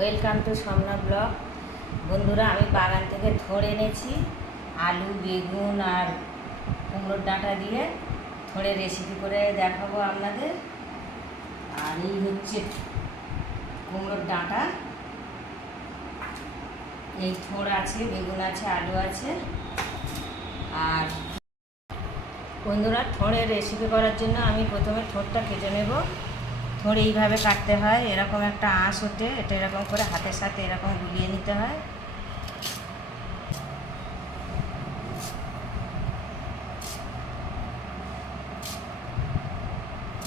Welcome to সমনা blog. বন্ধুরা, আমি বাগান থেকে থড় এনেছি, আলু, বেগুন আর কুমড়োর ডাঁটা দিয়ে থড়ে রেসিপি করে দেখাবো আপনাদের। আর এই হচ্ছে কুমড়োর ডাঁটা। এই থড় আছে, বেগুন আছে, আলু আছে। আর বন্ধুরা, থড়ের রেসিপি করার জন্য আমি প্রথমে থড়টা কেটে নেব। থড় এইভাবে কাটতে হয়, এরকম একটা আঁশ ওঠে, এটা এরকম করে হাতের সাথে এরকম গুলিয়ে নিতে হয়।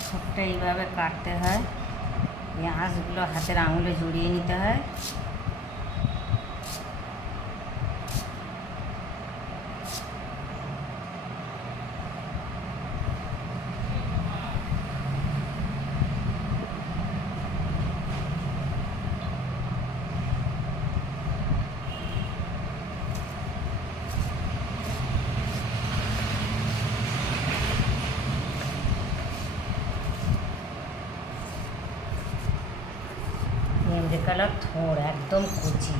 থড়টা এইভাবে কাটতে হয়। এই আঁশগুলো হাতের আঙুলে জড়িয়ে নিতে হয়। একদম কুচি।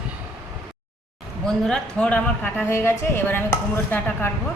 বন্ধুরা থোড় আমার কাটা হয়ে গেছে এবার আমি কুমড়োর ডাঁটা কাটবো।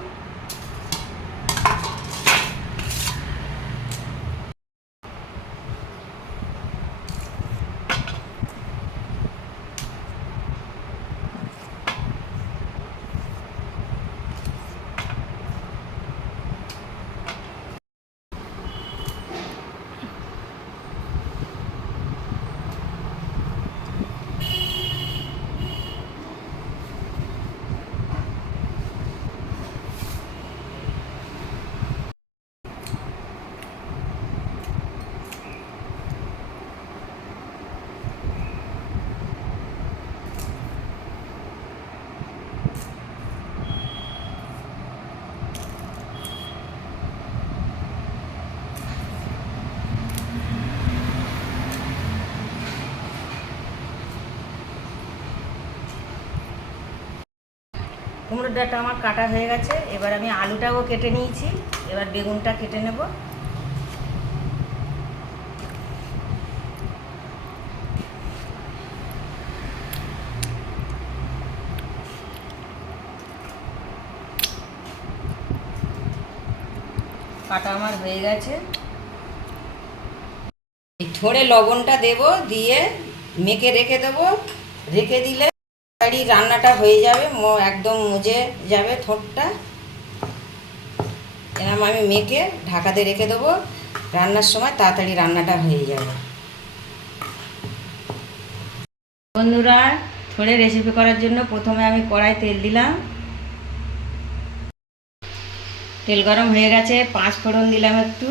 কুমড়োর ডাঁটা আমার কাটা হয়ে গেছে। এবার আমি আলুটাও কেটে নিয়েছি। এবার বেগুনটা কেটে নেব। কাটা আমার হয়ে গেছে। এই লবণটা দেব, দিয়ে মেখে রেখে দেবো। রেখে দিলে তাড়াতাড়ি রান্নাটা হয়ে যাবে একদম মুজে যাবে থোটটা এরম আমি মেখে ঢাকাতে রেখে দেবো। রান্নার সময় তাড়াতাড়ি রান্নাটা হয়ে যাবে। বন্ধুরা থোড়ে রেসিপি করার জন্য প্রথমে আমি কড়াই তেল দিলাম। তেল গরম হয়ে গেছে, পাঁচ ফোড়ন দিলাম একটু।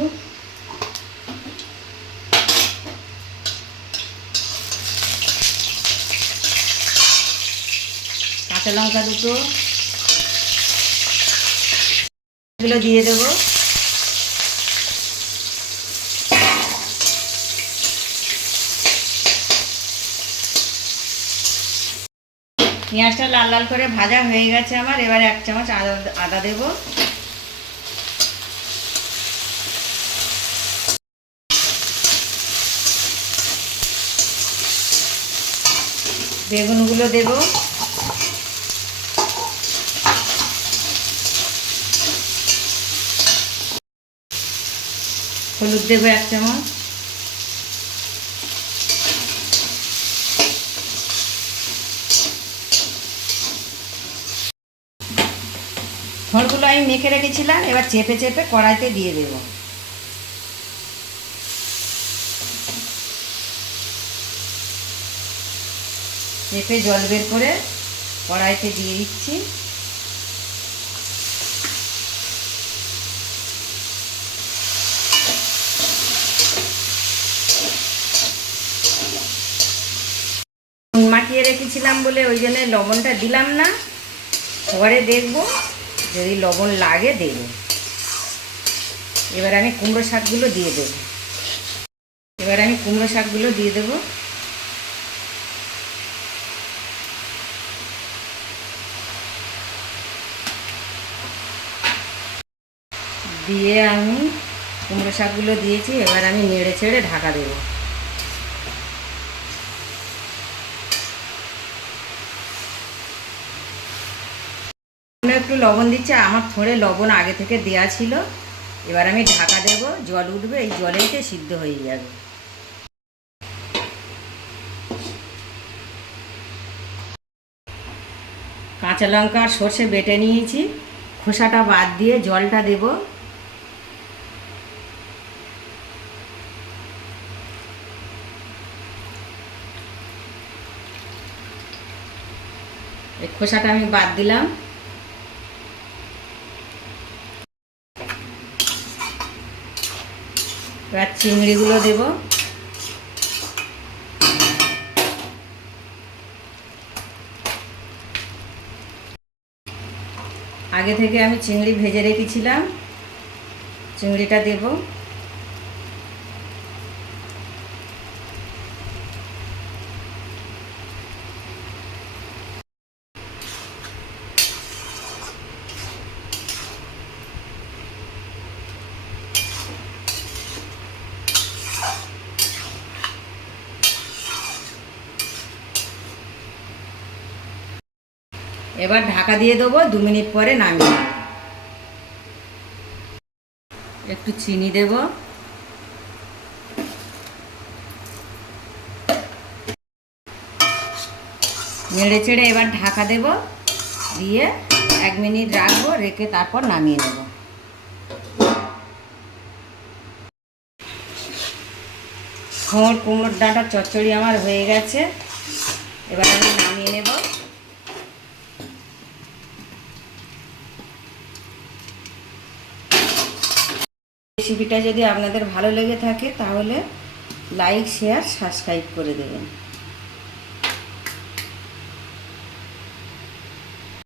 কাঁচা লঙ্কা দুটো। এগুলো দিয়ে দেবো। পেঁয়াজটা লাল লাল করে ভাজা হয়ে গেছে আমার। এবারে এক চামচ আদা আদা দেবো। বেগুনগুলো দেবো। হলুদ দেবো এক চামচ। ফলগুলো আমি মেখে রেখেছিলাম, এবার চেপে চেপে কড়াইতে দিয়ে দেবো। চেপে জল বের করে কড়াইতে দিয়ে দিচ্ছি। মাখিয়ে রেখেছিলাম বলে ওই জন্য লবণটা দিলাম না। পরে দেখব, যদি লবণ লাগে দেব। এবার আমি কুমড়ো শাকগুলো দিয়ে দেব। এবার আমি কুমড়ো শাকগুলো দিয়ে দেব। দিয়ে আমি কুমড়ো শাকগুলো দিয়েছি, এবার আমি নেড়ে ছেড়ে ঢাকা দেবো। সামান্য একটু লবণ দিচ্ছে আমার থোড়ে লবণ আগে থেকে দেয়া ছিল। এবার আমি ঢাকা দেব, জল উঠবে, এই জলেই জলেইতে সিদ্ধ হয়ে যাবে। কাঁচা লঙ্কা সর্ষে বেটে নিয়েছি, খোসাটা বাদ দিয়ে জলটা দেব। এই খোসাটা আমি বাদ দিলাম। এবার চিংড়িগুলো দেবো। আগে থেকে আমি চিংড়ি ভেজে রেখেছিলাম। চিংড়িটা দেব। এবার ঢাকা দিয়ে দেবো, দু মিনিট পরে নামিয়ে। একটু চিনি দেব। নেড়ে চেড়ে এবার ঢাকা দেব, দিয়ে এক মিনিট রাখব, রেখে তারপর নামিয়ে নেব। খোঁড় কুমড়োর ডাঁটা চচ্চড়ি আমার হয়ে গেছে। এবার আমি নামিয়ে রেসিপিটা যদি আপনাদের ভালো লেগে থাকে তাহলে লাইক শেয়ার সাবস্ক্রাইব করে দেবেন।